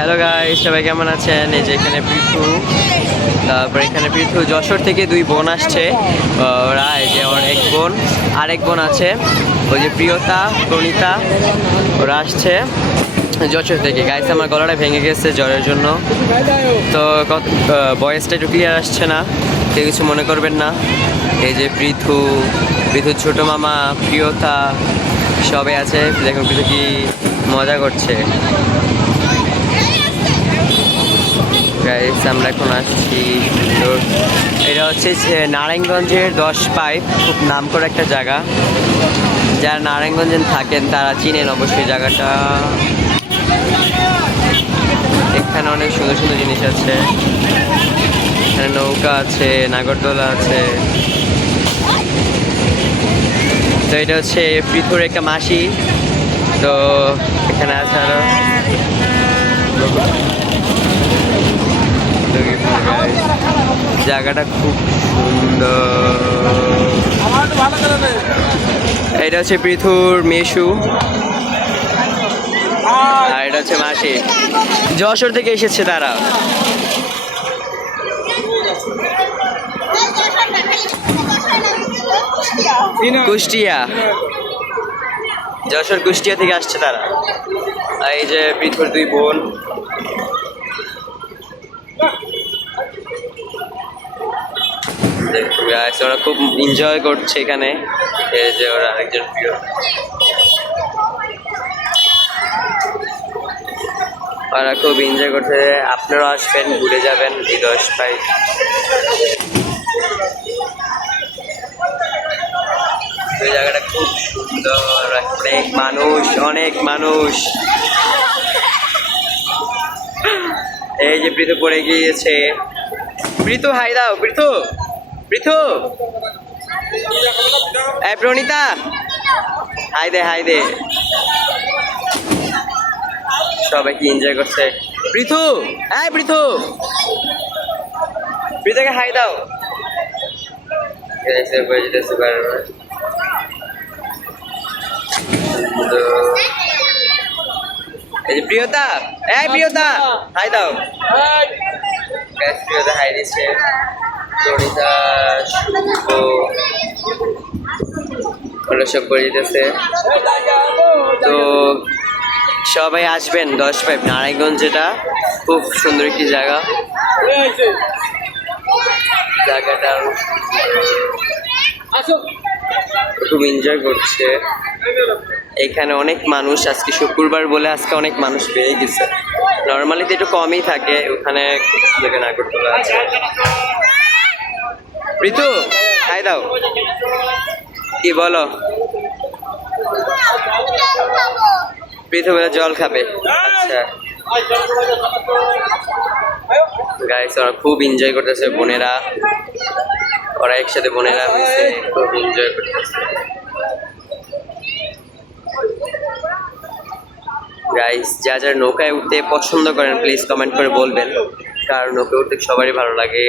Hello guys, সবাই কেমন আছেন? এই যে এখানে পৃথু, তারপর এখানে পৃথু যশোর থেকে দুই বোন আসছে। ওরা এই যে ওর এক বোন, আরেক বোন আছে ওই যে প্রিয়তা, প্রণীতা, ওরা আসছে যশোর থেকে। গাইস আমার গলাটা ভেঙে গেছে জ্বরের জন্য, তো ভয়েসটা একটু ক্লিয়ার আসছে না, কেউ কিছু মনে করবেন না। এই যে পৃথুর ছোট মামা, প্রিয়তা সবাই আছে। দেখুন পৃথু কি মজা করছে। গাইস আমরা এখন আসছি, এটা হচ্ছে নারায়ণগঞ্জের 10 পাইপ, খুব নাম করা একটা জায়গা। যারা নারায়ণগঞ্জে থাকেন তারা চিনেন অবশ্যই জায়গাটা। এখানে অনেক সুন্দর সুন্দর জিনিস আছে, এখানে নৌকা আছে, নাগরদোলা আছে। তো এটা হচ্ছে পৃথুর একটা মাসি, তো এখানে আছে আরো জায়গাটা খুব সুন্দর। এটা হচ্ছে পৃথুর মেশু, আর এটা হচ্ছে মাসি, যশোর থেকে এসেছে তারা। কুষ্টিয়া, যশোর কুষ্টিয়া থেকে আসছে তারা। আর এই যে পৃথুর দুই বোন, ওরা খুব এনজয় করছে এখানে। এই যে ওরা আরেকজন প্রিয়, ওরা খুব এনজয় করছে। আপনারাও আসবেন, ঘুরে যাবেন এই 10 পাইপ। এই জায়গাটা খুব সুন্দর, অনেক মানুষ, অনেক মানুষ। এই যে পৃথু পড়ে গিয়েছে। পৃথু হাই দাও, পৃথু, পৃথু, এই প্রণীতা হাই দে, হাই দে। সবাই কি এনজয় করছে। পৃথু, এই পৃথু, পৃথুকে হাই দাও। এই যে প্রিয়তা, এই প্রিয়তা হাই দাও। প্রিয়তা হাই দিচ্ছে। প্রণীতা, শুভ, ওরা সব করে দিতেছে। তো সবাই আসবেন 10 পাইপ নারায়ণগঞ্জ, যেটা খুব সুন্দর একটি জায়গা। জায়গাটা খুব এনজয় করছে। এখানে অনেক মানুষ, আজকে শুক্রবার বলে আজকে অনেক মানুষ বেড়ে গেছে। নর্মালি তো একটু কমই থাকে। ওখানে নাগরদোলা আছে। ঋতু হাই দাও, কি বলো? পৃথু বলে জল খাবে। আচ্ছা গাইস, ওরা খুব এনজয় করতেছে বোনেরা, ওরা একসাথে বোনেরা হয়েছে, খুব এনজয় করতেছে। গাইস যা যারা নৌকায় উঠতে পছন্দ করেন প্লিজ কমেন্ট করে বলবেন, কারণ নৌকায় উঠতে সবারই ভালো লাগে।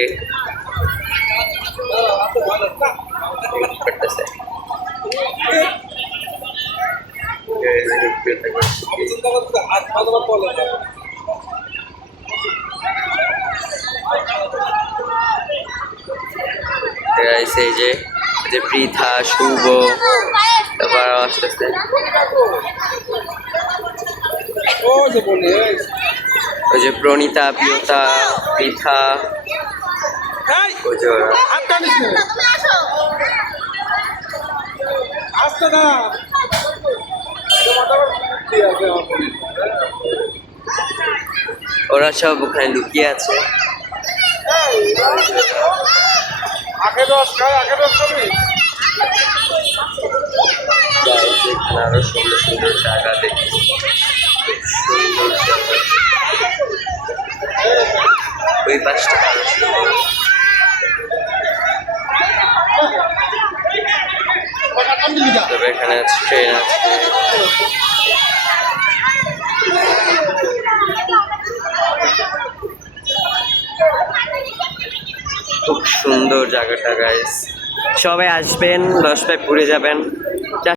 এই যে পৃথা, শুভ, তারপর আস্তে আস্তে ওই যে প্রণীতা, প্রিয়তা, পৃথা, ওরা সব ওখানে লুকিয়ে আছে। আরো সুন্দর সুন্দর জায়গা দেখি, সুন্দর জায়গা। ওই পাশটা আরো সুন্দর। তবে এখানে ট্রেন আছে। খুব সুন্দর জায়গাটা গাইস, সবাই আসবেন, 10 পাইপ ঘুরে যাবেন।